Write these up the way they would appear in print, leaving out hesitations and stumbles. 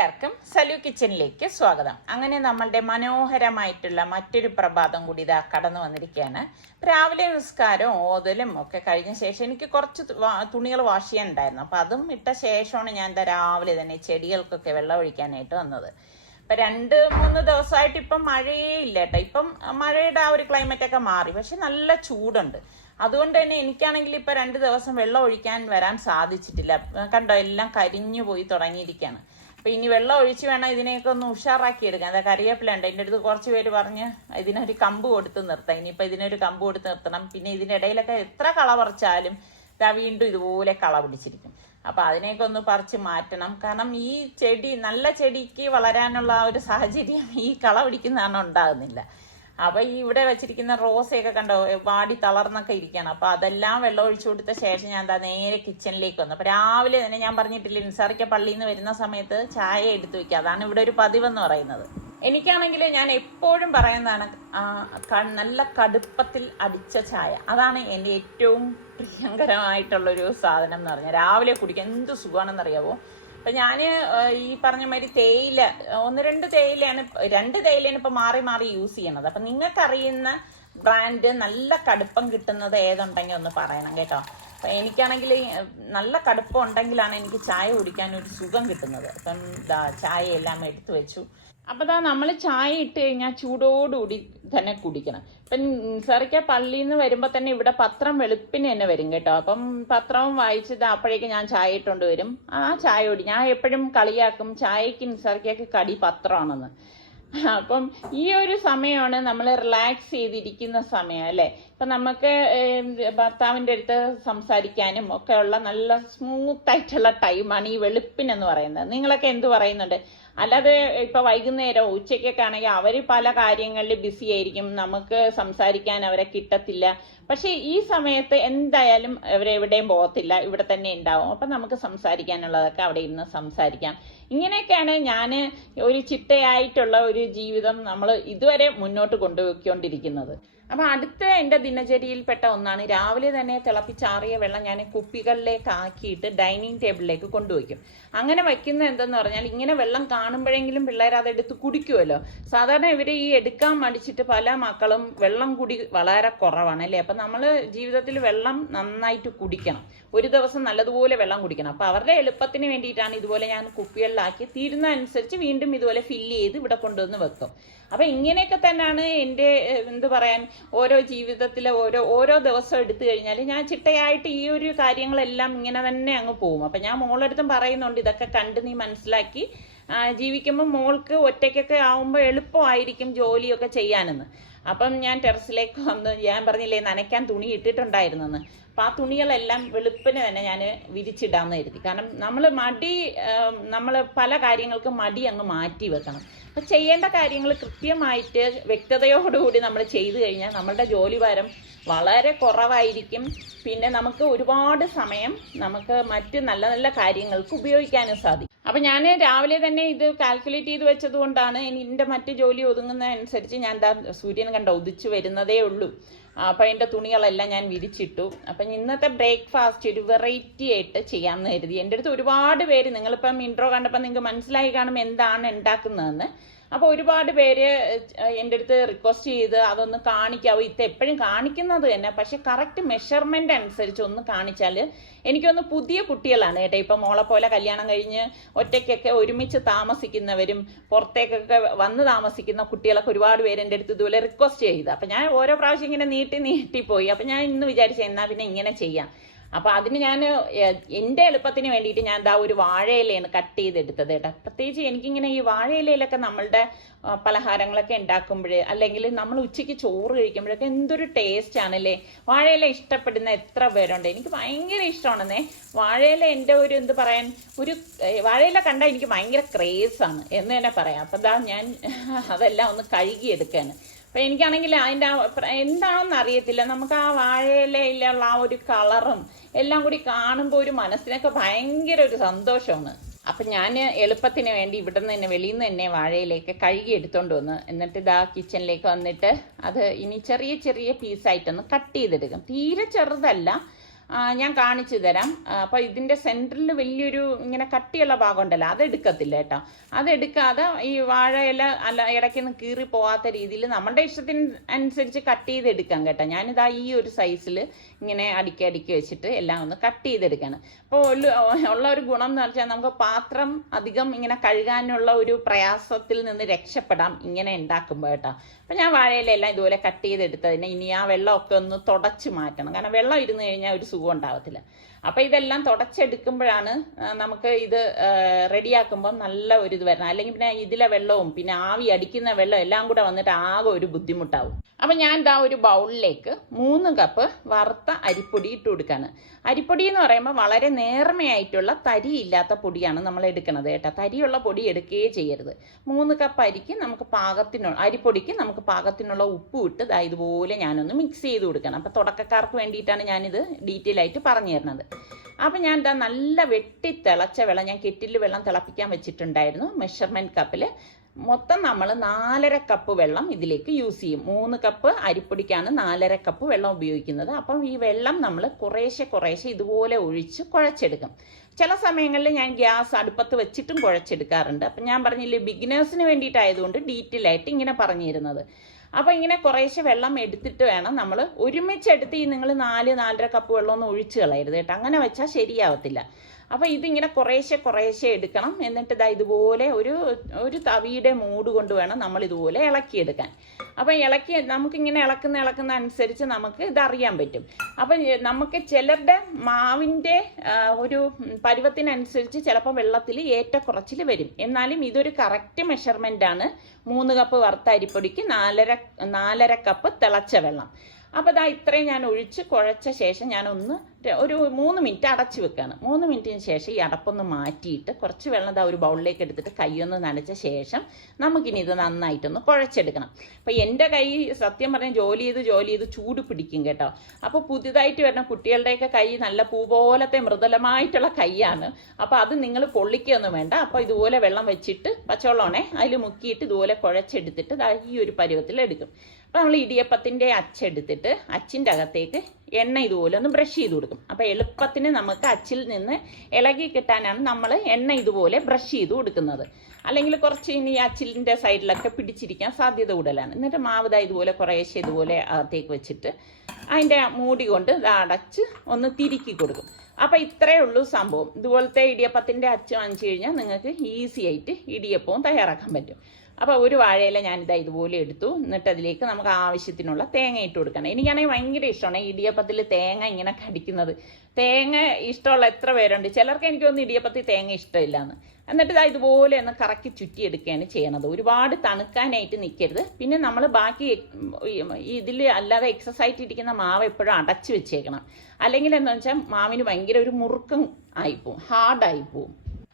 എല്ലാവർക്കും സലു കിച്ചനിലേക്ക് സ്വാഗതം. അങ്ങനെ നമ്മളുടെ മനോഹരമായിട്ടുള്ള മറ്റൊരു പ്രഭാതം കൂടി ഇതാ കടന്നു വന്നിരിക്കുകയാണ്. രാവിലെ നിസ്കാരവും ഓതലും ഒക്കെ കഴിഞ്ഞ ശേഷം എനിക്ക് കുറച്ച് തുണികൾ വാഷ് ചെയ്യാനുണ്ടായിരുന്നു. അപ്പം അതും ഇട്ട ശേഷമാണ് ഞാൻ എന്താ രാവിലെ തന്നെ ചെടികൾക്കൊക്കെ വെള്ളം ഒഴിക്കാനായിട്ട് വന്നത്. ഇപ്പം 2-3 ദിവസമായിട്ട് ഇപ്പം മഴയേ ഇല്ല കേട്ടോ. ഇപ്പം മഴയുടെ ആ ഒരു ക്ലൈമറ്റ് ഒക്കെ മാറി, പക്ഷെ നല്ല ചൂടുണ്ട്. അതുകൊണ്ട് തന്നെ എനിക്കാണെങ്കിൽ ഇപ്പം 2 ദിവസം വെള്ളം ഒഴിക്കാൻ വരാൻ സാധിച്ചിട്ടില്ല. കണ്ടോ, എല്ലാം കരിഞ്ഞു പോയി തുടങ്ങിയിരിക്കുകയാണ്. അപ്പം ഇനി വെള്ളം ഒഴിച്ച് വേണം ഇതിനെയൊക്കെ ഒന്ന് ഉഷാറാക്കി എടുക്കാൻ. അതാ കറിവേപ്പില ഉണ്ട്, എൻ്റെ അടുത്ത് കുറച്ച് പേര് പറഞ്ഞ് ഇതിനൊരു കമ്പ് കൊടുത്ത് നിർത്താം. ഇനിയിപ്പോൾ ഇതിനൊരു കമ്പ് കൊടുത്ത് നിർത്തണം. പിന്നെ ഇതിൻ്റെ ഇടയിലൊക്കെ എത്ര കള പറിച്ചാലും ഇതാ വീണ്ടും ഇതുപോലെ കള പിടിച്ചിരിക്കും. അപ്പം അതിനെയൊക്കെ ഒന്ന് പറിച്ച് മാറ്റണം. കാരണം ഈ ചെടി, നല്ല ചെടിക്ക് വളരാനുള്ള ആ ഒരു സാഹചര്യം ഈ കള പിടിക്കുന്നതാണ് ഉണ്ടാകുന്നില്ല. അപ്പം ഈ ഇവിടെ വെച്ചിരിക്കുന്ന റോസയൊക്കെ കണ്ടോ വാടി തളർന്നൊക്കെ ഇരിക്കുകയാണ്. അപ്പം അതെല്ലാം വെള്ളം ഒഴിച്ചു കൊടുത്ത ശേഷം ഞാൻ എന്താ നേരെ കിച്ചണിലേക്ക് വന്നു. അപ്പം രാവിലെ തന്നെ ഞാൻ പറഞ്ഞിട്ടില്ല, നിസാറിക്ക പള്ളിയിൽ നിന്ന് വരുന്ന സമയത്ത് ചായ എടുത്തു വെക്കുക, അതാണ് ഇവിടെ ഒരു പതിവെന്ന് പറയുന്നത്. എനിക്കാണെങ്കിൽ ഞാൻ എപ്പോഴും പറയുന്നതാണ് നല്ല കടുപ്പത്തിൽ അടിച്ച ചായ, അതാണ് എൻ്റെ ഏറ്റവും പ്രിയങ്കരമായിട്ടുള്ളൊരു സാധനം എന്ന് പറഞ്ഞാൽ. രാവിലെ കുടിക്കാൻ എന്ത് സുഖമാണെന്നറിയാവോ. അപ്പം ഞാൻ ഈ പറഞ്ഞ മാതിരി തേയില 2 തേയിലയാണ് ഇപ്പം മാറി മാറി യൂസ് ചെയ്യണത്. അപ്പം നിങ്ങൾക്കറിയുന്ന ബ്രാൻഡ് നല്ല കടുപ്പം കിട്ടുന്നത് ഏതുണ്ടെങ്കിൽ ഒന്ന് പറയണം കേട്ടോ. അപ്പം എനിക്കാണെങ്കിൽ നല്ല കടുപ്പം ഉണ്ടെങ്കിലാണ് എനിക്ക് ചായ കുടിക്കാൻ ഒരു സുഖം കിട്ടുന്നത്. അപ്പം ചായ എല്ലാം എടുത്തു വെച്ചു. അപ്പം നമ്മൾ ചായ ഇട്ട് കഴിഞ്ഞാൽ ചൂടോടുകൂടി തന്നെ കുടിക്കണം. ഇപ്പം നിസാറിക്ക പള്ളിയിൽ നിന്ന് വരുമ്പോൾ തന്നെ ഇവിടെ പത്രം വെളുപ്പിന് തന്നെ വരും കേട്ടോ. അപ്പം പത്രവും വായിച്ചത് അപ്പോഴേക്ക് ഞാൻ ചായ ഇട്ടുകൊണ്ട് വരും. ആ ചായ കുടി ഞാൻ എപ്പോഴും കളിയാക്കും, ചായക്ക് നിസാറിക്കയ്ക്ക് കടി പത്രമാണെന്ന്. അപ്പം ഈ ഒരു സമയമാണ് നമ്മൾ റിലാക്സ് ചെയ്തിരിക്കുന്ന സമയം അല്ലേ. ഇപ്പം നമുക്ക് ഭർത്താവിൻ്റെ അടുത്ത് സംസാരിക്കാനും ഒക്കെ ഉള്ള നല്ല സ്മൂത്ത് ആയിട്ടുള്ള ടൈമാണ് ഈ വെളുപ്പിനെന്ന് പറയുന്നത്. നിങ്ങളൊക്കെ എന്ത് പറയുന്നുണ്ട്? അല്ലാതെ ഇപ്പം വൈകുന്നേരം ഉച്ചയ്ക്കൊക്കെ ആണെങ്കിൽ അവർ പല കാര്യങ്ങളിൽ ബിസി ആയിരിക്കും, നമുക്ക് സംസാരിക്കാൻ അവരെ കിട്ടത്തില്ല. പക്ഷെ ഈ സമയത്ത് എന്തായാലും അവരെവിടെയും പോകത്തില്ല, ഇവിടെ തന്നെ ഉണ്ടാവും. അപ്പം നമുക്ക് സംസാരിക്കാനുള്ളതൊക്കെ അവിടെ ഇരുന്ന് സംസാരിക്കാം. ഇങ്ങനെയൊക്കെയാണ് ഞാൻ ഒരു ചിട്ടയായിട്ടുള്ള ഒരു ജീവിതം നമ്മൾ ഇതുവരെ മുന്നോട്ട് കൊണ്ടുപോയിക്കൊണ്ടിരിക്കുന്നത്. അപ്പം അടുത്ത എൻ്റെ ദിനചര്യയിൽപ്പെട്ട ഒന്നാണ് രാവിലെ തന്നെ തിളപ്പിച്ചാറിയ വെള്ളം ഞാൻ കുപ്പികളിലേക്ക് ആക്കിയിട്ട് ഡൈനിങ് ടേബിളിലേക്ക് കൊണ്ടുവയ്ക്കും. അങ്ങനെ വയ്ക്കുന്നത് എന്തെന്ന് പറഞ്ഞാൽ, ഇങ്ങനെ വെള്ളം കാണുമ്പോഴെങ്കിലും പിള്ളേർ അതെടുത്ത് കുടിക്കുമല്ലോ. സാധാരണ ഇവർ ഈ എടുക്കാൻ മടിച്ചിട്ട് പല മക്കളും വെള്ളം കുടി വളരെ കുറവാണ് അല്ലേ. അപ്പം നമ്മൾ ജീവിതത്തിൽ വെള്ളം നന്നായിട്ട് കുടിക്കണം, ഒരു ദിവസം നല്ലതുപോലെ വെള്ളം കുടിക്കണം. അപ്പം അവരുടെ എളുപ്പത്തിന് വേണ്ടിയിട്ടാണ് ഇതുപോലെ ഞാൻ കുപ്പികളിലാക്കി തീരുന്ന അനുസരിച്ച് വീണ്ടും ഇതുപോലെ ഫില്ല് ചെയ്ത് ഇവിടെ കൊണ്ടുവന്ന് വെക്കും. അപ്പം ഇങ്ങനെയൊക്കെ തന്നെയാണ് എൻ്റെ ഓരോ ജീവിതത്തിലെ ഓരോ ദിവസം എടുത്തു കഴിഞ്ഞാൽ ഞാൻ ചിട്ടയായിട്ട് ഈ ഒരു കാര്യങ്ങളെല്ലാം ഇങ്ങനെ തന്നെ അങ്ങ് പോകും. അപ്പം ഞാൻ മോളടുത്തും പറയുന്നുണ്ട്, ഇതൊക്കെ കണ്ട് നീ മനസ്സിലാക്കി ജീവിക്കുമ്പോൾ മോൾക്ക് ഒറ്റയ്ക്കൊക്കെ ആവുമ്പോൾ എളുപ്പമായിരിക്കും ജോലിയൊക്കെ ചെയ്യാനെന്ന്. അപ്പം ഞാൻ ടെറസിലേക്ക് വന്ന്, ഞാൻ പറഞ്ഞില്ലേ നനയ്ക്കാൻ തുണി ഇട്ടിട്ടുണ്ടായിരുന്നെന്ന്. അപ്പം ആ തുണികളെല്ലാം വെളുപ്പിന് തന്നെ ഞാൻ വിരിച്ചിടാമെന്ന് കരുതി. കാരണം നമ്മൾ പല കാര്യങ്ങൾക്കും മടി അങ്ങ് മാറ്റി വെക്കണം. അപ്പം ചെയ്യേണ്ട കാര്യങ്ങൾ കൃത്യമായിട്ട് വ്യക്തതയോടുകൂടി നമ്മൾ ചെയ്തു കഴിഞ്ഞാൽ നമ്മളുടെ ജോലിഭാരം വളരെ കുറവായിരിക്കും. പിന്നെ നമുക്ക് ഒരുപാട് സമയം നമുക്ക് മറ്റ് നല്ല നല്ല കാര്യങ്ങൾക്ക് ഉപയോഗിക്കാനും സാധിക്കും. അപ്പം ഞാൻ രാവിലെ തന്നെ ഇത് കാൽക്കുലേറ്റ് ചെയ്ത് വെച്ചത് കൊണ്ടാണ് എൻ്റെ മറ്റ് ജോലി ഒതുങ്ങുന്നതനുസരിച്ച് ഞാൻ സൂര്യൻ ഉദിച്ചു വരുന്നതേ ഉള്ളൂ. അപ്പം എൻ്റെ തുണികളെല്ലാം ഞാൻ വിരിച്ചിട്ടു. അപ്പം ഇന്നത്തെ ബ്രേക്ക്ഫാസ്റ്റ് ഒരു വെറൈറ്റി ആയിട്ട് ചെയ്യാമെന്ന് കരുതി. എൻ്റെ അടുത്ത് ഒരുപാട് പേര്, നിങ്ങളിപ്പം ഇൻട്രോ കണ്ടപ്പോൾ നിങ്ങൾക്ക് മനസ്സിലായി കാണും എന്താണ് ഉണ്ടാക്കുന്നതെന്ന്. അപ്പോൾ ഒരുപാട് പേര് എൻ്റെ അടുത്ത് റിക്വസ്റ്റ് ചെയ്ത് അതൊന്ന് കാണിക്കാവോ, ഇത് എപ്പോഴും കാണിക്കുന്നത് തന്നെ, പക്ഷെ കറക്റ്റ് മെഷർമെൻ്റ് അനുസരിച്ച് ഒന്ന് കാണിച്ചാൽ. എനിക്കൊന്ന് പുതിയ കുട്ടികളാണ് കേട്ടോ. ഇപ്പം മോളെ പോലെ കല്യാണം കഴിഞ്ഞ് ഒറ്റയ്ക്കൊക്കെ ഒരുമിച്ച് താമസിക്കുന്നവരും പുറത്തേക്കൊക്കെ വന്ന് താമസിക്കുന്ന കുട്ടികളൊക്കെ ഒരുപാട് പേര് എൻ്റെ അടുത്ത് ഇതുപോലെ റിക്വസ്റ്റ് ചെയ്ത്. അപ്പം ഞാൻ ഓരോ പ്രാവശ്യം ഇങ്ങനെ നീട്ടിപ്പോയി. അപ്പം ഞാൻ ഇന്ന് വിചാരിച്ചു എന്നാൽ പിന്നെ ഇങ്ങനെ ചെയ്യാം. അപ്പം അതിന് ഞാൻ എൻ്റെ എളുപ്പത്തിന് വേണ്ടിയിട്ട് ഞാൻ ഒരു വാഴയിലയാണ് കട്ട് ചെയ്തെടുത്തത് കേട്ടോ. പ്രത്യേകിച്ച് എനിക്കിങ്ങനെ ഈ വാഴയിലയിലൊക്കെ നമ്മളുടെ പലഹാരങ്ങളൊക്കെ ഉണ്ടാക്കുമ്പോൾ, അല്ലെങ്കിൽ നമ്മൾ ഉച്ചയ്ക്ക് ചോറ് കഴിക്കുമ്പോഴൊക്കെ എന്തൊരു ടേസ്റ്റ് ആണല്ലേ. വാഴയില ഇഷ്ടപ്പെടുന്ന എത്ര പേരുണ്ട്? എനിക്ക് ഭയങ്കര ഇഷ്ടമാണെന്നേ വാഴയില. എൻ്റെ ഒരു വാഴയില കണ്ടാൽ എനിക്ക് ഭയങ്കര ക്രേസാണ് എന്ന് തന്നെ പറയാം. അപ്പം ഞാൻ അതെല്ലാം ഒന്ന് കഴുകിയെടുക്കാണ്. അപ്പം എനിക്കാണെങ്കിൽ അതിൻ്റെ എന്താണെന്ന് അറിയത്തില്ല, നമുക്ക് ആ വാഴയിലയിലുള്ള ആ ഒരു കളറും എല്ലാം കൂടി കാണുമ്പോൾ ഒരു മനസ്സിനൊക്കെ ഭയങ്കര ഒരു സന്തോഷമാണ്. അപ്പം ഞാൻ എളുപ്പത്തിന് വേണ്ടി ഇവിടെ നിന്ന് തന്നെ വെളിയിൽ നിന്ന് തന്നെ വാഴയിലേക്ക് കഴുകി എടുത്തോണ്ട് വന്ന്, എന്നിട്ട് കിച്ചണിലേക്ക് വന്നിട്ട് അത് ഇനി ചെറിയ ചെറിയ പീസായിട്ടൊന്ന് കട്ട് ചെയ്തെടുക്കും. തീരെ ചെറുതല്ല, ഞാൻ കാണിച്ചു തരാം. അപ്പോൾ ഇതിൻ്റെ സെൻറ്ററിൽ വലിയൊരു ഇങ്ങനെ കട്ടിയുള്ള ഭാഗം ഉണ്ടല്ലോ, അതെടുക്കത്തില്ല കേട്ടോ. അതെടുക്കാതെ ഈ വാഴ ഇല അല്ല ഇടയ്ക്കൊന്നും കീറി പോകാത്ത രീതിയിൽ നമ്മുടെ ഇഷ്ടത്തിന് അനുസരിച്ച് കട്ട് ചെയ്തെടുക്കാം കേട്ടോ. ഞാനിതാ ഈ ഒരു സൈസിൽ ഇങ്ങനെ അടുക്കി അടുക്കി വെച്ചിട്ട് എല്ലാം ഒന്ന് കട്ട് ചെയ്തെടുക്കാണ്. അപ്പോൾ ഉള്ള ഒരു ഗുണം എന്ന് വെച്ചാൽ നമുക്ക് പാത്രം അധികം ഇങ്ങനെ കഴുകാനുള്ള ഒരു പ്രയാസത്തിൽ നിന്ന് രക്ഷപ്പെടാം ഇങ്ങനെ ഉണ്ടാക്കുമ്പോൾ കേട്ടോ. അപ്പം ഞാൻ വാഴയിലെല്ലാം ഇതുപോലെ കട്ട് ചെയ്തെടുത്തതിന് ഇനി ആ വെള്ളമൊക്കെ ഒന്ന് തുടച്ച് മാറ്റണം. കാരണം വെള്ളം ഇരുന്ന് കഴിഞ്ഞാൽ ഒരു സുഖം ഉണ്ടാവത്തില്ല. അപ്പം ഇതെല്ലാം തുടച്ചെടുക്കുമ്പോഴാണ് നമുക്ക് ഇത് റെഡിയാക്കുമ്പം നല്ല ഒരു ഇത് വരണം. അല്ലെങ്കിൽ പിന്നെ ഇതിലെ വെള്ളവും പിന്നെ ആവി അടിക്കുന്ന വെള്ളം എല്ലാം കൂടെ വന്നിട്ട് ആകെ ഒരു ബുദ്ധിമുട്ടാവും. അപ്പം ഞാൻ ഇതാ ഒരു ബൗളിലേക്ക് 3 കപ്പ് വറുത്ത അരിപ്പൊടി ഇട്ട് കൊടുക്കാണ്. അരിപ്പൊടി എന്ന് പറയുമ്പോൾ വളരെ നേർമയായിട്ടുള്ള തരിയില്ലാത്ത പൊടിയാണ് നമ്മൾ എടുക്കുന്നത് കേട്ടോ. തരിയുള്ള പൊടി എടുക്കുകയേ ചെയ്യരുത്. 3 കപ്പ് അരിപ്പൊടിക്ക് നമുക്ക് പാകത്തിനുള്ള ഉപ്പ് ഇട്ട് ഇതുപോലെ ഞാനൊന്ന് മിക്സ് ചെയ്ത് കൊടുക്കണം. അപ്പം തുടക്കക്കാർക്ക് വേണ്ടിയിട്ടാണ് ഞാനിത് ഡീറ്റെയിൽ ആയിട്ട് പറഞ്ഞു തരുന്നത്. അപ്പം ഞാൻ നല്ല വെട്ടിത്തിളച്ച വെള്ളം, ഞാൻ കെറ്റിൽ വെള്ളം തിളപ്പിക്കാൻ വെച്ചിട്ടുണ്ടായിരുന്നു. മെഷർമെൻറ്റ് കപ്പിൽ മൊത്തം നമ്മൾ 4.5 കപ്പ് വെള്ളം ഇതിലേക്ക് യൂസ് ചെയ്യും. 3 കപ്പ് അരിപ്പൊടിക്കാണ് 4.5 കപ്പ് വെള്ളം ഉപയോഗിക്കുന്നത്. അപ്പം ഈ വെള്ളം നമ്മൾ കുറേശ്ശെ ഇതുപോലെ ഒഴിച്ച് കുഴച്ചെടുക്കും. ചില സമയങ്ങളിൽ ഞാൻ ഗ്യാസ് അടുപ്പത്ത് വെച്ചിട്ടും കുഴച്ചെടുക്കാറുണ്ട്. അപ്പം ഞാൻ പറഞ്ഞില്ലേ, ബിഗിനേഴ്സിന് വേണ്ടിയിട്ടായതുകൊണ്ട് ഡീറ്റെയിൽ ആയിട്ട് ഇങ്ങനെ പറഞ്ഞു തരുന്നത്. അപ്പോൾ ഇങ്ങനെ കുറേശ്ശെ വെള്ളം എടുത്തിട്ട് വേണം നമ്മൾ ഒരുമിച്ചെടുത്ത് ഈ നിങ്ങൾ 4-4.5 കപ്പ് വെള്ളമൊന്നും ഒഴിച്ച് കളയരുത് കേട്ടോ. അങ്ങനെ വെച്ചാൽ ശരിയാവത്തില്ല. അപ്പോൾ ഇതിങ്ങനെ കുറേശ്ശെ എടുക്കണം. എന്നിട്ട് ഇതുപോലെ ഒരു തവിയുടെ മൂട് കൊണ്ട് വേണം നമ്മൾ ഇതുപോലെ ഇളക്കിയെടുക്കാൻ. അപ്പം നമുക്കിങ്ങനെ ഇളക്കുന്ന അനുസരിച്ച് നമുക്ക് ഇതറിയാൻ പറ്റും. അപ്പം നമുക്ക് ചിലരുടെ മാവിൻ്റെ ഒരു പരുവത്തിനനുസരിച്ച് ചിലപ്പോൾ വെള്ളത്തിൽ ഏറ്റക്കുറച്ചിൽ വരും. എന്നാലും ഇതൊരു കറക്റ്റ് മെഷർമെൻ്റ് ആണ്. 3 കപ്പ് വറുത്ത അരിപ്പൊടിക്ക് 4.5 കപ്പ് തിളച്ച വെള്ളം. അപ്പോൾ ഇത്രയും ഞാൻ ഒഴിച്ച് കുഴച്ച ശേഷം ഞാനൊന്ന് ഒരു 3 മിനിറ്റ് അടച്ചു വെക്കുകയാണ്. 3 മിനിറ്റിന് ശേഷം ഈ അടപ്പൊന്ന് മാറ്റിയിട്ട് കുറച്ച് വെള്ളം ഒരു ബൗളിലേക്ക് എടുത്തിട്ട് കൈയൊന്ന് നനച്ച ശേഷം നമുക്കിനി ഇത് നന്നായിട്ടൊന്ന് കുഴച്ചെടുക്കണം. അപ്പോൾ എൻ്റെ കൈ സത്യം പറഞ്ഞാൽ ജോലി ചെയ്ത് ചൂട് പിടിക്കും കേട്ടോ. അപ്പോൾ പുതിയതായിട്ട് വരുന്ന കുട്ടികളുടെയൊക്കെ കൈ നല്ല പൂ പോലത്തെ മൃദുലമായിട്ടുള്ള കൈയാണ്. അപ്പോൾ അത് നിങ്ങൾ പൊള്ളിക്കൊന്നും വേണ്ട. അപ്പോൾ ഇതുപോലെ വെള്ളം വെച്ചിട്ട് പച്ചവെള്ളമാണേ അതിൽ മുക്കിയിട്ട് ഇതുപോലെ കുഴച്ചെടുത്തിട്ട് ഈ ഒരു പരുവത്തിൽ എടുക്കും. അപ്പോൾ നമ്മൾ ഇടിയപ്പത്തിൻ്റെ അച്ചെടുത്തിട്ട് അച്ചിൻ്റെ അകത്തേക്ക് എണ്ണ ഇതുപോലെ ഒന്ന് ബ്രഷ് ചെയ്ത് കൊടുക്കും. അപ്പോൾ എളുപ്പത്തിന് നമുക്ക് അച്ചിൽ നിന്ന് ഇളകി കിട്ടാനാണ് നമ്മൾ എണ്ണ ഇതുപോലെ ബ്രഷ് ചെയ്ത് കൊടുക്കുന്നത്. അല്ലെങ്കിൽ കുറച്ച് ഇനി അച്ചിലിൻ്റെ സൈഡിലൊക്കെ പിടിച്ചിരിക്കാൻ സാധ്യത കൂടുതലാണ്. എന്നിട്ട് മാവ് ഇതുപോലെ കുറേശ്ശെ ഇതുപോലെ അകത്തേക്ക് വെച്ചിട്ട് അതിൻ്റെ മൂടി കൊണ്ട് അടച്ച് ഒന്ന് തിരുക്കി കൊടുക്കും. അപ്പോൾ ഇത്രയേ ഉള്ളൂ സംഭവം. ഇതുപോലത്തെ ഇടിയപ്പത്തിൻ്റെ അച്ച് വാങ്ങിച്ചു കഴിഞ്ഞാൽ നിങ്ങൾക്ക് ഈസി ആയിട്ട് ഇടിയപ്പവും തയ്യാറാക്കാൻ പറ്റും. അപ്പോൾ ഒരു വാഴയില ഞാനിതാ ഇതുപോലെ എടുത്തു. എന്നിട്ട് അതിലേക്ക് നമുക്ക് ആവശ്യത്തിനുള്ള തേങ്ങ ഇട്ട് കൊടുക്കണം. എനിക്കാണെങ്കിൽ ഭയങ്കര ഇഷ്ടമാണ് ഇടിയപ്പത്തിൽ തേങ്ങ ഇങ്ങനെ കടിക്കുന്നത്. തേങ്ങ ഇഷ്ടമുള്ള എത്ര പേരുണ്ട്? ചിലർക്ക് എനിക്കൊന്നും ഇടിയപ്പത്തിൽ തേങ്ങ ഇഷ്ടമില്ലാന്ന്. എന്നിട്ട് ഇതുപോലെ ഒന്ന് കറക്കി ചുറ്റിയെടുക്കുകയാണ് ചെയ്യണത്. ഒരുപാട് തണുക്കാനായിട്ട് നിൽക്കരുത്. പിന്നെ നമ്മൾ ബാക്കി ഇതിൽ അല്ലാതെ എക്സസൈസ് ഇരിക്കുന്ന മാവ് എപ്പോഴും അടച്ചു വെച്ചേക്കണം. അല്ലെങ്കിൽ എന്താണെന്ന് വെച്ചാൽ മാവിന് ഭയങ്കര ഒരു മുറുക്കം ആയിപ്പോവും, ഹാർഡായിപ്പോവും.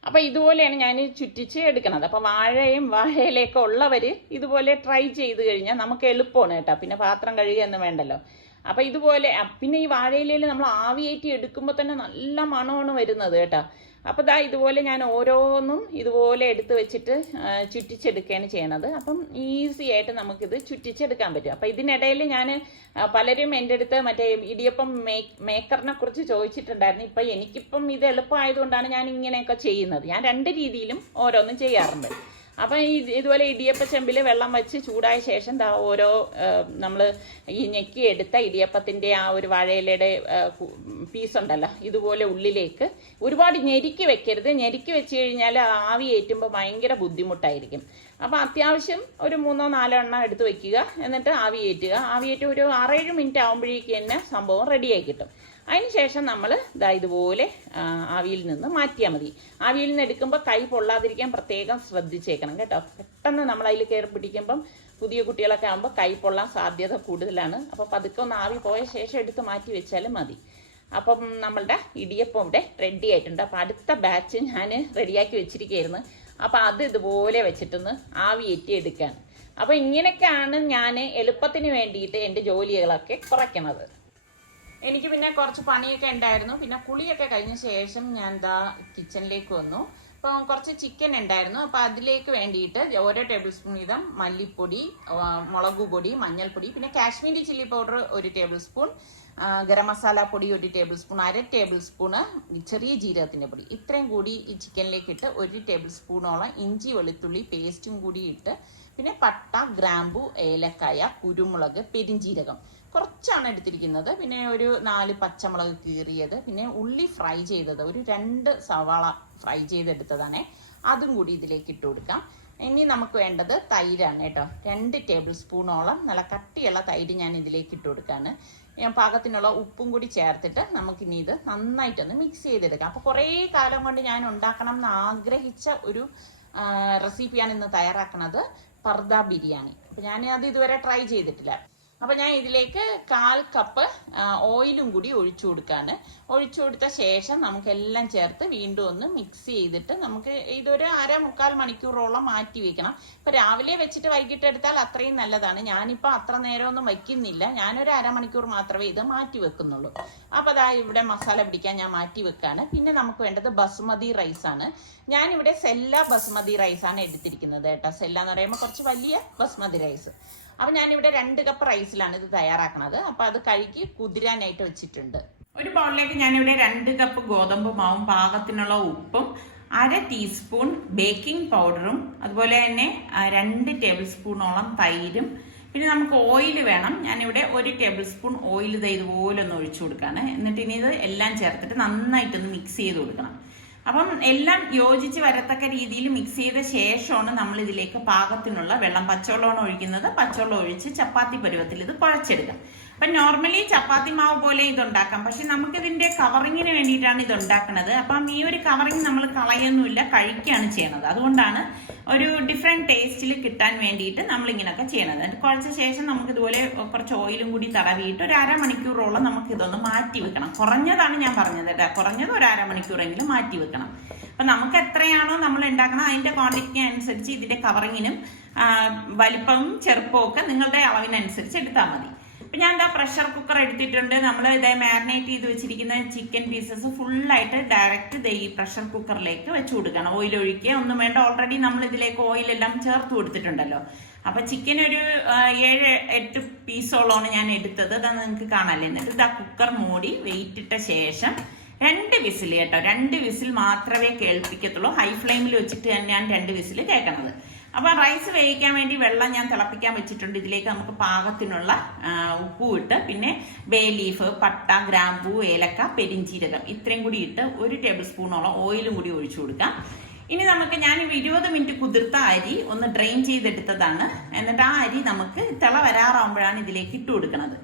അപ്പോൾ ഇതുപോലെയാണ് ഞാൻ ചുറ്റിച്ച് എടുക്കണത്. അപ്പോൾ വാഴയിലൊക്കെ ഉള്ളവർ ഇതുപോലെ ട്രൈ ചെയ്ത് കഴിഞ്ഞാൽ നമുക്ക് എളുപ്പമാണ് കേട്ടോ. പിന്നെ പാത്രം കഴുകുകയൊന്നും വേണ്ടല്ലോ. അപ്പോൾ ഇതുപോലെ പിന്നെ ഈ വാഴയിലയിൽ നമ്മൾ ആവിയേറ്റി എടുക്കുമ്പോൾ തന്നെ നല്ല മണമാണ് വരുന്നത് കേട്ടോ. അപ്പോൾ ഇതുപോലെ ഞാൻ ഓരോന്നും ഇതുപോലെ എടുത്ത് വെച്ചിട്ട് ചുറ്റിച്ചെടുക്കുകയാണ് ചെയ്യണത്. അപ്പം ഈസി ആയിട്ട് നമുക്കിത് ചുറ്റിച്ചെടുക്കാൻ പറ്റും. അപ്പം ഇതിനിടയിൽ ഞാൻ പലരും എൻ്റെ അടുത്ത് മറ്റേ ഇടിയപ്പം മേക്കറിനെ കുറിച്ച് ചോദിച്ചിട്ടുണ്ടായിരുന്നു. ഇപ്പം എനിക്കിപ്പം ഇത് എളുപ്പമായതുകൊണ്ടാണ് ഞാൻ ഇങ്ങനെയൊക്കെ ചെയ്യുന്നത്. ഞാൻ 2 രീതിയിലും ഓരോന്നും ചെയ്യാറുണ്ട്. അപ്പം ഇതുപോലെ ഇടിയപ്പ ചെമ്പിൽ വെള്ളം വെച്ച് ചൂടായ ശേഷം ഓരോ നമ്മൾ ഈ ഞെക്കി എടുത്ത ഇടിയപ്പത്തിൻ്റെ ആ ഒരു വാഴയിലയുടെ പീസ് ഉണ്ടല്ലോ, ഇതുപോലെ ഉള്ളിലേക്ക് ഒരുപാട് ഞെരുക്കി വെക്കരുത്. ഞെരുക്കി വെച്ച് കഴിഞ്ഞാൽ ആവി ഏറ്റുമ്പോൾ ഭയങ്കര ബുദ്ധിമുട്ടായിരിക്കും. അപ്പോൾ അത്യാവശ്യം ഒരു 3-4 എണ്ണം എടുത്ത് വെക്കുക. എന്നിട്ട് ആവിയേറ്റ് ഒരു 6-7 മിനിറ്റ് ആകുമ്പോഴേക്ക് തന്നെ സംഭവം റെഡിയായി കിട്ടും. അതിനുശേഷം നമ്മൾ ഇതുപോലെ ആവിയിൽ നിന്ന് മാറ്റിയാൽ മതി. ആവിയിൽ നിന്ന് എടുക്കുമ്പോൾ കൈ പൊള്ളാതിരിക്കാൻ പ്രത്യേകം ശ്രദ്ധിച്ചേക്കണം കേട്ടോ. പെട്ടെന്ന് നമ്മൾ അതിൽ കയറി പിടിക്കുമ്പം പുതിയ കുട്ടികളൊക്കെ ആകുമ്പോൾ കൈ പൊള്ളാൻ സാധ്യത കൂടുതലാണ്. അപ്പോൾ പതുക്കെ ഒന്ന് ആവി പോയ ശേഷം എടുത്ത് മാറ്റി വെച്ചാലും മതി. അപ്പം നമ്മളുടെ ഇടിയപ്പം ഇവിടെ റെഡി ആയിട്ടുണ്ട്. അപ്പോൾ അടുത്ത ബാച്ച് ഞാൻ റെഡിയാക്കി വെച്ചിരിക്കുകയായിരുന്നു. അപ്പോൾ അത് ഇതുപോലെ വെച്ചിട്ടൊന്ന് ആവിയേറ്റി എടുക്കുകയാണ്. അപ്പോൾ ഇങ്ങനെയൊക്കെയാണ് ഞാൻ എളുപ്പത്തിന് വേണ്ടിയിട്ട് എൻ്റെ ജോലികളൊക്കെ കുറയ്ക്കണത്. എനിക്ക് പിന്നെ കുറച്ച് പണിയൊക്കെ ഉണ്ടായിരുന്നു. പിന്നെ കുളിയൊക്കെ കഴിഞ്ഞ ശേഷം ഞാൻ കിച്ചണിലേക്ക് വന്നു. അപ്പം കുറച്ച് ചിക്കൻ ഉണ്ടായിരുന്നു. അപ്പം അതിലേക്ക് വേണ്ടിയിട്ട് ഓരോ ടേബിൾ സ്പൂൺ വീതം മല്ലിപ്പൊടി, മുളക് പൊടി, മഞ്ഞൾപ്പൊടി, പിന്നെ Kashmiri chilli powder 1 table spoon, garam masala പൊടി 1 ടേബിൾ സ്പൂൺ, 1/2 ടേബിൾ സ്പൂണ് ചെറിയ ജീരകത്തിൻ്റെ പൊടി, ഇത്രയും കൂടി ഈ ചിക്കനിലേക്ക് ഇട്ട് 1 ടേബിൾ സ്പൂണോളം ഇഞ്ചി വെളുത്തുള്ളി പേസ്റ്റും കൂടി ഇട്ട്, പിന്നെ പട്ട, ഗ്രാമ്പു, ഏലക്കായ, കുരുമുളക്, പെരിഞ്ജീരകം കുറച്ചാണ് എടുത്തിരിക്കുന്നത്, പിന്നെ ഒരു 4 പച്ചമുളക് കീറിയത്, പിന്നെ ഉള്ളി ഫ്രൈ ചെയ്തത്, ഒരു 2 സവാള ഫ്രൈ ചെയ്തെടുത്തതാണ്, അതും കൂടി ഇതിലേക്ക് ഇട്ട് കൊടുക്കാം. ഇനി നമുക്ക് വേണ്ടത് തൈരാണ് കേട്ടോ. 2 ടേബിൾ സ്പൂണോളം നല്ല കട്ടിയുള്ള തൈര് ഞാൻ ഇതിലേക്ക് ഇട്ട് കൊടുക്കുകയാണ്. പാകത്തിനുള്ള ഉപ്പും കൂടി ചേർത്തിട്ട് നമുക്കിനി ഇത് നന്നായിട്ടൊന്ന് മിക്സ് ചെയ്തെടുക്കാം. അപ്പോൾ കുറേ കാലം കൊണ്ട് ഞാൻ ഉണ്ടാക്കണം എന്ന് ആഗ്രഹിച്ച ഒരു റെസിപ്പിയാണ് ഇന്ന് തയ്യാറാക്കുന്നത്, പർദ ബിരിയാണി. അപ്പോൾ ഞാൻ അത് ഇതുവരെ ട്രൈ ചെയ്തിട്ടില്ല. അപ്പോൾ ഞാൻ ഇതിലേക്ക് 1/4 കപ്പ് ഓയിലും കൂടി ഒഴിച്ചു കൊടുക്കാണ്. ഒഴിച്ചു കൊടുത്ത ശേഷം നമുക്കെല്ലാം ചേർത്ത് വീണ്ടും ഒന്ന് മിക്സ് ചെയ്തിട്ട് നമുക്ക് ഇതൊരു 1/4 മണിക്കൂറോളം മാറ്റി വെക്കണം. ഇപ്പോൾ രാവിലെ വെച്ചിട്ട് വൈകിട്ട് എടുത്താൽ അത്രയും നല്ലതാണ്. ഞാനിപ്പോൾ അത്ര നേരമൊന്നും വയ്ക്കുന്നില്ല, ഞാനൊരു 1/2 മണിക്കൂർ മാത്രമേ ഇത് മാറ്റി വെക്കുന്നുള്ളൂ. അപ്പോൾ അതാ ഇവിടെ മസാല പിടിക്കാൻ ഞാൻ മാറ്റി വെക്കാണ്. പിന്നെ നമുക്ക് വേണ്ടത് ബസുമതി റൈസാണ്. ഞാനിവിടെ സെല്ല ബസുമതി റൈസാണ് എടുത്തിരിക്കുന്നത് കേട്ടോ. സെല്ല എന്ന് പറയുമ്പോൾ കുറച്ച് വലിയ ബസുമതി റൈസ്. അപ്പോൾ ഞാനിവിടെ 2 കപ്പ് റൈസിലാണ് ഇത് തയ്യാറാക്കുന്നത്. അപ്പോൾ അത് കഴുകി കുതിരാനായിട്ട് വെച്ചിട്ടുണ്ട്. ഒരു ബൗളിലേക്ക് ഞാനിവിടെ 2 കപ്പ് ഗോതമ്പ് മാവും പാകത്തിനുള്ള ഉപ്പും 1/2 ടീസ്പൂൺ ബേക്കിംഗ് പൗഡറും അതുപോലെ തന്നെ 2 ടേബിൾ സ്പൂണോളം തൈരും, പിന്നെ നമുക്ക് ഓയിൽ വേണം. ഞാനിവിടെ 1 ടേബിൾ സ്പൂൺ ഓയിൽ ഇതുപോലെ ഒന്ന് ഒഴിച്ചു കൊടുക്കുകയാണ്. എന്നിട്ട് ഇനി ഇത് എല്ലാം ചേർത്തിട്ട് നന്നായിട്ടൊന്ന് മിക്സ് ചെയ്ത് കൊടുക്കണം. അപ്പം എല്ലാം യോജിച്ച് വരത്തക്ക രീതിയിൽ മിക്സ് ചെയ്ത ശേഷമാണ് നമ്മൾ ഇതിലേക്ക് പാകത്തിനുള്ള വെള്ളം, പച്ചവെള്ളമാണ് ഒഴിക്കുന്നത്. പച്ചവെള്ളം ഒഴിച്ച് ചപ്പാത്തി പരുവത്തിൽ ഇത് കുഴച്ചെടുക്കാം. അപ്പം നോർമലി ചപ്പാത്തി മാവ് പോലെ ഇതുണ്ടാക്കാം, പക്ഷെ നമുക്കിതിൻ്റെ കവറിങ്ങിന് വേണ്ടിയിട്ടാണ് ഇത് ഉണ്ടാക്കുന്നത്. അപ്പം ഈ ഒരു കവറിങ് നമ്മൾ കളയൊന്നുമില്ല, കഴിക്കുകയാണ് ചെയ്യണത്. അതുകൊണ്ടാണ് ഒരു ഡിഫറെൻറ്റ് ടേസ്റ്റിൽ കിട്ടാൻ വേണ്ടിയിട്ട് നമ്മളിങ്ങനെയൊക്കെ ചെയ്യണത്. കുഴച്ച ശേഷം നമുക്കിതുപോലെ കുറച്ച് ഓയിലും കൂടി തടവിയിട്ട് ഒരു 1/2 മണിക്കൂറോളം നമുക്കിതൊന്ന് മാറ്റി വെക്കണം. കുറഞ്ഞതാണ് ഞാൻ പറഞ്ഞത് കേട്ടോ, കുറഞ്ഞത് ഒരു 1/2 മണിക്കൂറെങ്കിലും മാറ്റി വെക്കണം. അപ്പം നമുക്ക് എത്രയാണോ നമ്മൾ ഉണ്ടാക്കണം അതിൻ്റെ ക്വാണ്ടിറ്റി അനുസരിച്ച് ഇതിൻ്റെ കവറിങ്ങിനും വലിപ്പവും ചെറുപ്പവും ഒക്കെ നിങ്ങളുടെ അളവിനനുസരിച്ച് എടുത്താൽ മതി. അപ്പം ഞാൻ എന്താ പ്രഷർ കുക്കർ എടുത്തിട്ടുണ്ട്. നമ്മൾ ഇതേ മാരിനേറ്റ് ചെയ്ത് വെച്ചിരിക്കുന്ന ചിക്കൻ പീസസ് ഫുള്ളായിട്ട് ഡയറക്റ്റ് ഈ പ്രഷർ കുക്കറിലേക്ക് വെച്ച് കൊടുക്കണം. ഓയിൽ ഒഴിക്കുക ഒന്നും വേണ്ട, ഓൾറെഡി നമ്മൾ ഇതിലേക്ക് ഓയിലെല്ലാം ചേർത്ത് കൊടുത്തിട്ടുണ്ടല്ലോ. അപ്പം ചിക്കൻ ഒരു 7-8 പീസോളമാണ് ഞാൻ എടുത്തത്. അത് നിങ്ങൾക്ക് കാണാല്ലേ. എന്നിട്ട് ഇതാ കുക്കർ മൂടി വെയിറ്റ് ഇട്ട ശേഷം 2 വിസിൽ കേട്ടോ, 2 വിസിൽ മാത്രമേ കേൾപ്പിക്കത്തുള്ളൂ. ഹൈ ഫ്ലെയിമിൽ വെച്ചിട്ട് ഞാൻ 2 വിസിൽ കേൾക്കണത്. അപ്പോൾ റൈസ് വേവിക്കാൻ വേണ്ടി വെള്ളം ഞാൻ തിളപ്പിക്കാൻ വെച്ചിട്ടുണ്ട്. ഇതിലേക്ക് നമുക്ക് പാകത്തിനുള്ള ഉപ്പും ഇട്ട്, പിന്നെ ബേ ലീഫ്, പട്ട, ഗ്രാമ്പൂ, ഏലക്ക, പെരിഞ്ജീരകം ഇത്രയും കൂടി ഇട്ട് 1 ടേബിൾ സ്പൂണോളം ഓയിലും കൂടി ഒഴിച്ചു കൊടുക്കാം. ഇനി നമുക്ക് ഞാൻ 20 മിനിറ്റ് കുതിർത്ത അരി ഒന്ന് ഡ്രെയിൻ ചെയ്തെടുത്തതാണ്. എന്നിട്ട് ആ അരി നമുക്ക് തിള വരാറാവുമ്പോഴാണ് ഇതിലേക്ക് ഇട്ട് കൊടുക്കുന്നത്.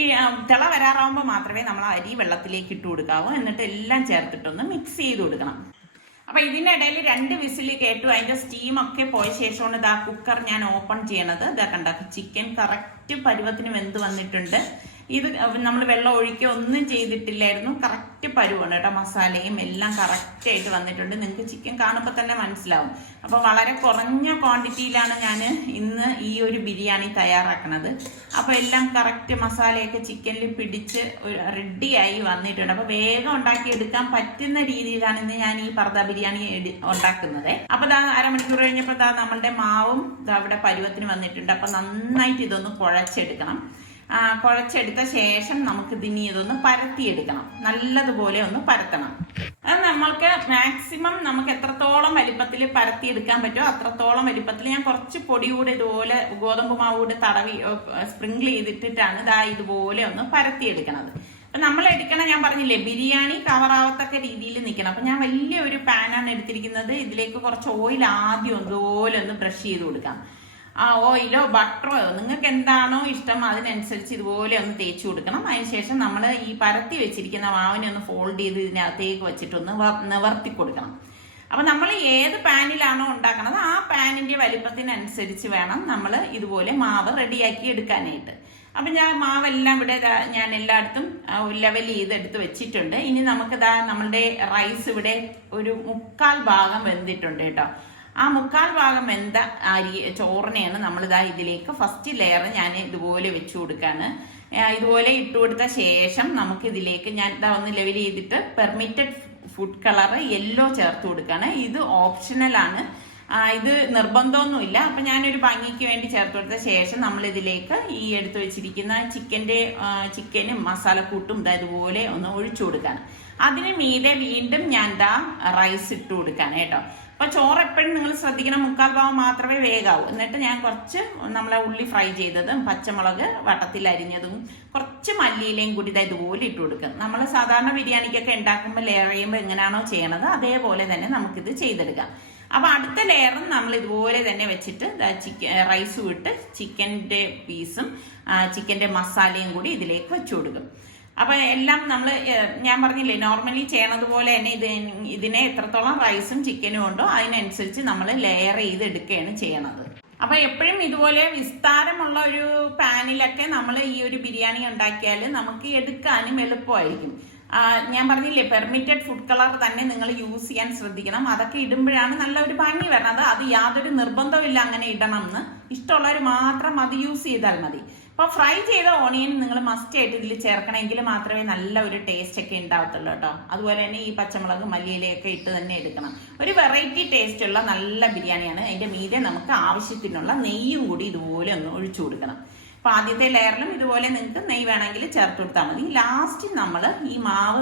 ഈ തിള വരാറാവുമ്പോൾ മാത്രമേ നമ്മൾ അരി വെള്ളത്തിലേക്ക് ഇട്ട് കൊടുക്കാവൂ. എന്നിട്ട് എല്ലാം ചേർത്തിട്ടൊന്ന് മിക്സ് ചെയ്ത് കൊടുക്കണം. അപ്പൊ ഇതിനിടയിൽ 2 വിസിൽ കേട്ടു, അതിന്റെ സ്റ്റീമൊക്കെ പോയ ശേഷമാണ് ഇതാ കുക്കർ ഞാൻ ഓപ്പൺ ചെയ്യണത്. ഇതാ കണ്ട ചിക്കൻ കറക്റ്റ് പരുവത്തിന് വെന്ത് വന്നിട്ടുണ്ട്. ഇത് നമ്മൾ വെള്ളം ഒഴിക്കുക ഒന്നും ചെയ്തിട്ടില്ലായിരുന്നു, കറക്റ്റ് പരുവാണ് കേട്ടോ. മസാലയും എല്ലാം കറക്റ്റ് ആയിട്ട് വന്നിട്ടുണ്ട്. നിങ്ങൾക്ക് ചിക്കൻ കാണുമ്പോൾ തന്നെ മനസ്സിലാവും. അപ്പോൾ വളരെ കുറഞ്ഞ ക്വാണ്ടിറ്റിയിലാണ് ഞാൻ ഇന്ന് ഈ ഒരു ബിരിയാണി തയ്യാറാക്കുന്നത്. അപ്പോൾ എല്ലാം കറക്റ്റ് മസാലയൊക്കെ ചിക്കനിൽ പിടിച്ച് റെഡിയായി വന്നിട്ടുണ്ട്. അപ്പോൾ വേഗം ഉണ്ടാക്കിയെടുക്കാൻ പറ്റുന്ന രീതിയിലാണ് ഇന്ന് ഞാൻ ഈ പർദ ബിരിയാണി ഉണ്ടാക്കുന്നത്. അപ്പോൾ ഇതാ 1/2 മണിക്കൂർ കഴിഞ്ഞപ്പോൾ ഇതാ നമ്മളുടെ മാവും ഇതാ ഇവിടെ പരുവത്തിന് വന്നിട്ടുണ്ട്. അപ്പോൾ നന്നായിട്ട് ഇതൊന്ന് കുഴച്ചെടുക്കണം. കുഴച്ചെടുത്ത ശേഷം നമുക്ക് ഇതിനി ഇതൊന്ന് പരത്തിയെടുക്കണം. നല്ലതുപോലെ ഒന്ന് പരത്തണം. അത് നമ്മൾക്ക് മാക്സിമം നമുക്ക് എത്രത്തോളം വലിപ്പത്തിൽ പരത്തിയെടുക്കാൻ പറ്റുമോ അത്രത്തോളം വലിപ്പത്തിൽ ഞാൻ കുറച്ച് പൊടി കൂടെ ഇതുപോലെ ഗോതമ്പ് മാവ് കൂടെ തടവി സ്പ്രിങ്കിൾ ചെയ്തിട്ടിട്ടാണ് ഇതാ ഇതുപോലെ ഒന്ന് പരത്തിയെടുക്കണത്. അപ്പം നമ്മൾ എടുക്കണം, ഞാൻ പറഞ്ഞില്ലേ ബിരിയാണി കവറാവത്തക്ക രീതിയിൽ നിൽക്കണം. അപ്പം ഞാൻ വലിയൊരു പാനാണ് എടുത്തിരിക്കുന്നത്. ഇതിലേക്ക് കുറച്ച് ഓയിൽ ആദ്യം ഇതുപോലെ ഒന്ന് ബ്രഷ് ചെയ്ത് കൊടുക്കാം. ഓയിലോ ബട്ടറോ നിങ്ങൾക്ക് എന്താണോ ഇഷ്ടം അതിനനുസരിച്ച് ഇതുപോലെ ഒന്ന് തേച്ച് കൊടുക്കണം. അതിനുശേഷം നമ്മൾ ഈ പരത്തി വെച്ചിരിക്കുന്ന മാവിനെ ഒന്ന് ഫോൾഡ് ചെയ്ത് ഇതിനകത്തേക്ക് വെച്ചിട്ടൊന്ന് നിവർത്തി കൊടുക്കണം. അപ്പം നമ്മൾ ഏത് പാനിലാണോ ഉണ്ടാക്കുന്നത് ആ പാനിൻ്റെ വലിപ്പത്തിനനുസരിച്ച് വേണം നമ്മൾ ഇതുപോലെ മാവ് റെഡിയാക്കി എടുക്കാനായിട്ട്. അപ്പം ഞാൻ മാവെല്ലാം ഇവിടെ ഞാൻ എല്ലായിടത്തും ലെവൽ ചെയ്തെടുത്ത് വെച്ചിട്ടുണ്ട്. ഇനി നമുക്കിതാ നമ്മളുടെ റൈസ് ഇവിടെ ഒരു 1/4 ഭാഗം വെന്തിട്ടുണ്ട് കേട്ടോ. ആ 1/4 ഭാഗം വെന്ത അരി ചോറിനെയാണ് നമ്മളിതാ ഇതിലേക്ക് ഫസ്റ്റ് ലെയർ ഞാൻ ഇതുപോലെ വെച്ചു കൊടുക്കുകയാണ്. ഇതുപോലെ ഇട്ട് കൊടുത്ത ശേഷം നമുക്ക് ഇതിലേക്ക് ഞാൻ ഇതാ ഒന്ന് ലെവൽ ചെയ്തിട്ട് പെർമിറ്റഡ് ഫുഡ് കളർ യെല്ലോ ചേർത്ത് കൊടുക്കുകയാണ്. ഇത് ഓപ്ഷണലാണ്. ഇത് നിർബന്ധമൊന്നുമില്ല. അപ്പം ഞാനൊരു ഭംഗിക്ക് വേണ്ടി ചേർത്ത് കൊടുത്ത ശേഷം നമ്മളിതിലേക്ക് ഈ എടുത്തു വെച്ചിരിക്കുന്ന ചിക്കനും മസാലക്കൂട്ടും ഇതുപോലെ ഒന്ന് ഒഴിച്ചു കൊടുക്കാണ്. അതിന് മീതെ വീണ്ടും ഞാൻ റൈസ് ഇട്ട് കൊടുക്കാണ് കേട്ടോ. അപ്പൊ ചോറ് എപ്പോഴും നിങ്ങൾ ശ്രദ്ധിക്കണം, 3/4 ഭാഗം മാത്രമേ വേഗാവൂ. എന്നിട്ട് ഞാൻ കുറച്ച് നമ്മളെ ഉള്ളി ഫ്രൈ ചെയ്തതും പച്ചമുളക് വട്ടത്തിൽ അരിഞ്ഞതും കുറച്ച് മല്ലിയിലയും കൂടി ഇതുപോലെ ഇട്ട് കൊടുക്കുക. നമ്മൾ സാധാരണ ബിരിയാണിക്കൊക്കെ ഉണ്ടാക്കുമ്പോൾ ലെയർ ചെയ്യുമ്പോൾ എങ്ങനെയാണോ ചെയ്യണത് അതേപോലെ തന്നെ നമുക്കിത് ചെയ്തെടുക്കാം. അപ്പൊ അടുത്ത ലെയറും നമ്മൾ ഇതുപോലെ തന്നെ വെച്ചിട്ട് റൈസും ഇട്ട് ചിക്കൻ്റെ പീസും ചിക്കൻ്റെ മസാലയും കൂടി ഇതിലേക്ക് വെച്ചു കൊടുക്കും. അപ്പൊ എല്ലാം നമ്മൾ ഞാൻ പറഞ്ഞില്ലേ നോർമലി ചെയ്യണത് പോലെ തന്നെ ഇതിനെ എത്രത്തോളം റൈസും ചിക്കനും ഉണ്ടോ അതിനനുസരിച്ച് നമ്മൾ ലെയർ ചെയ്ത് എടുക്കുകയാണ് ചെയ്യണത്. അപ്പൊ എപ്പോഴും ഇതുപോലെ വിസ്താരമുള്ള ഒരു പാനിലൊക്കെ നമ്മൾ ഈ ഒരു ബിരിയാണി ഉണ്ടാക്കിയാൽ നമുക്ക് എടുക്കാനും എളുപ്പമായിരിക്കും. ഞാൻ പറഞ്ഞില്ലേ പെർമിറ്റഡ് ഫുഡ് കളർ തന്നെ നിങ്ങൾ യൂസ് ചെയ്യാൻ ശ്രദ്ധിക്കണം. അതൊക്കെ ഇടുമ്പോഴാണ് നല്ല ഒരു ഭംഗി വരണത്. അത് യാതൊരു നിർബന്ധമില്ല അങ്ങനെ ഇടണം എന്ന്, ഇഷ്ടമുള്ളവർ മാത്രം അത് യൂസ് ചെയ്താൽ മതി. അപ്പൊ ഫ്രൈ ചെയ്ത ഓണിയൻ നിങ്ങൾ മസ്റ്റ് ആയിട്ട് ഇതിൽ ചേർക്കണമെങ്കിൽ മാത്രമേ നല്ല ഒരു ടേസ്റ്റ് ഒക്കെ ഉണ്ടാവത്തുള്ളൂ കേട്ടോ. അതുപോലെ തന്നെ ഈ പച്ചമുളക് മല്ലിയിലയൊക്കെ ഇട്ട് തന്നെ എടുക്കണം. ഒരു വെറൈറ്റി ടേസ്റ്റ് ഉള്ള നല്ല ബിരിയാണിയാണ്. അതിന്റെ മീതെ നമുക്ക് ആവശ്യത്തിനുള്ള നെയ്യും കൂടി ഇതുപോലെ ഒന്ന് ഒഴിച്ചു കൊടുക്കണം. അപ്പൊ ആദ്യത്തെ ലെയറിലും ഇതുപോലെ നിങ്ങൾക്ക് നെയ്യ് വേണമെങ്കിൽ ചേർത്ത് കൊടുത്താൽ മതി. ലാസ്റ്റ് നമ്മൾ ഈ മാവ്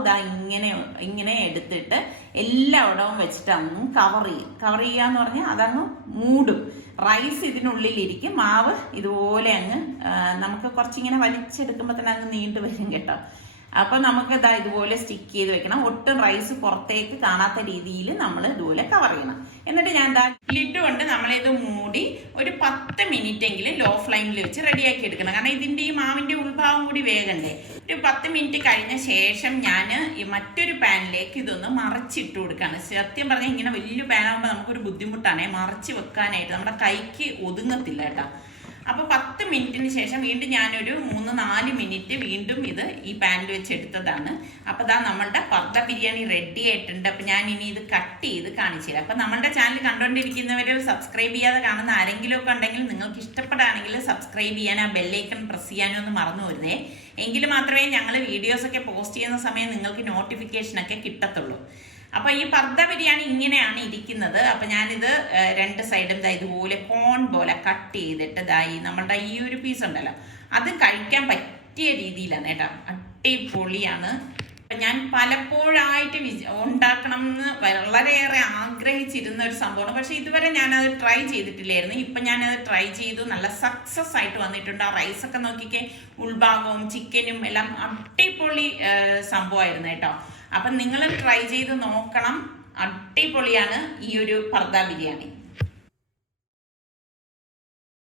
ഇങ്ങനെ എടുത്തിട്ട് എല്ലായിടവും വെച്ചിട്ട് അങ്ങ് കവർ ചെയ്യാന്ന് പറഞ്ഞാൽ അതങ്ങ് മൂടും. റൈസ് ഇതിനുള്ളിലിരിക്കും, മാവ് ഇതുപോലെ അങ്ങ് നമുക്ക് കുറച്ചിങ്ങനെ വലിച്ചെടുക്കുമ്പോൾ തന്നെ അങ്ങ് നീണ്ടു വരും കേട്ടോ. അപ്പൊ നമുക്ക് ഇതുപോലെ സ്റ്റിക്ക് ചെയ്ത് വെക്കണം. ഒട്ടും റൈസ് പുറത്തേക്ക് കാണാത്ത രീതിയിൽ നമ്മൾ ഇതുപോലെ കവർ ചെയ്യണം. എന്നിട്ട് ഞാൻ ലിഡ് കൊണ്ട് നമ്മളിത് മൂടി ഒരു 10 മിനിറ്റ് എങ്കിലും ലോ ഫ്ലെയിമിൽ വെച്ച് റെഡിയാക്കി എടുക്കണം. കാരണം ഇതിന്റെ ഈ മാവിന്റെ ഉൾഭാഗം കൂടി വേഗണ്ടേ. ഒരു 10 മിനിറ്റ് കഴിഞ്ഞ ശേഷം ഞാൻ ഈ മറ്റൊരു പാനിലേക്ക് ഇതൊന്ന് മറിച്ചിട്ട് കൊടുക്കുകയാണ്. സത്യം പറഞ്ഞാൽ ഇങ്ങനെ വലിയ പാനാകുമ്പോൾ നമുക്കൊരു ബുദ്ധിമുട്ടാണ് മറിച്ച് വെക്കാനായിട്ട്, നമ്മുടെ കൈക്ക് ഒതുങ്ങത്തില്ല കേട്ടോ. അപ്പൊ 10 മിനിറ്റിന് ശേഷം വീണ്ടും ഞാനൊരു 3-4 മിനിറ്റ് വീണ്ടും ഇത് ഈ പാനിൽ വെച്ച് എടുത്തതാണ്. അപ്പൊ നമ്മളുടെ പർദ്ദ ബിരിയാണി റെഡി ആയിട്ടുണ്ട്. അപ്പൊ ഞാൻ ഇനി ഇത് കട്ട് ചെയ്ത് കാണിച്ചു തരാം. അപ്പൊ നമ്മുടെ ചാനൽ കണ്ടുകൊണ്ടിരിക്കുന്നവര് സബ്സ്ക്രൈബ് ചെയ്യാതെ കാണുന്ന ആരെങ്കിലും ഒക്കെ ഉണ്ടെങ്കിൽ നിങ്ങൾക്ക് ഇഷ്ടപ്പെടുകയാണെങ്കിൽ സബ്സ്ക്രൈബ് ചെയ്യാൻ, ആ ബെല്ലൈക്കൺ പ്രസ് ചെയ്യാനും ഒന്ന് മറന്നു വരുന്നേ. എങ്കിൽ മാത്രമേ ഞങ്ങൾ വീഡിയോസ് ഒക്കെ പോസ്റ്റ് ചെയ്യുന്ന സമയം നിങ്ങൾക്ക് നോട്ടിഫിക്കേഷൻ ഒക്കെ കിട്ടത്തുള്ളൂ. അപ്പൊ ഈ പർദ്ദ ബിരിയാണി ഇങ്ങനെയാണ് ഇരിക്കുന്നത്. അപ്പൊ ഞാനിത് 2 സൈഡും ഇതുപോലെ കോൺ പോലെ കട്ട് ചെയ്തിട്ട് നമ്മളുടെ ഈ ഒരു പീസ് ഉണ്ടല്ലോ അത് കഴിക്കാൻ പറ്റിയ രീതിയിലാണ് കേട്ടോ. അടിപൊളിയാണ്. ഞാൻ പലപ്പോഴായിട്ട് ഉണ്ടാക്കണം എന്ന് വളരെയേറെ ആഗ്രഹിച്ചിരുന്ന ഒരു സംഭവമാണ്. പക്ഷെ ഇതുവരെ ഞാനത് ട്രൈ ചെയ്തിട്ടില്ലായിരുന്നു. ഇപ്പൊ ഞാനത് ട്രൈ ചെയ്തു, നല്ല സക്സസ് ആയിട്ട് വന്നിട്ടുണ്ട്. ആ റൈസൊക്കെ നോക്കിക്കേ, ഉൾഭാഗവും ചിക്കനും എല്ലാം അടിപൊളി സംഭവമായിരുന്നു കേട്ടോ. അപ്പം നിങ്ങൾ ട്രൈ ചെയ്ത് നോക്കണം. അടിപൊളിയാണ് ഈ ഒരു പർദ്ദ ബിരിയാണി.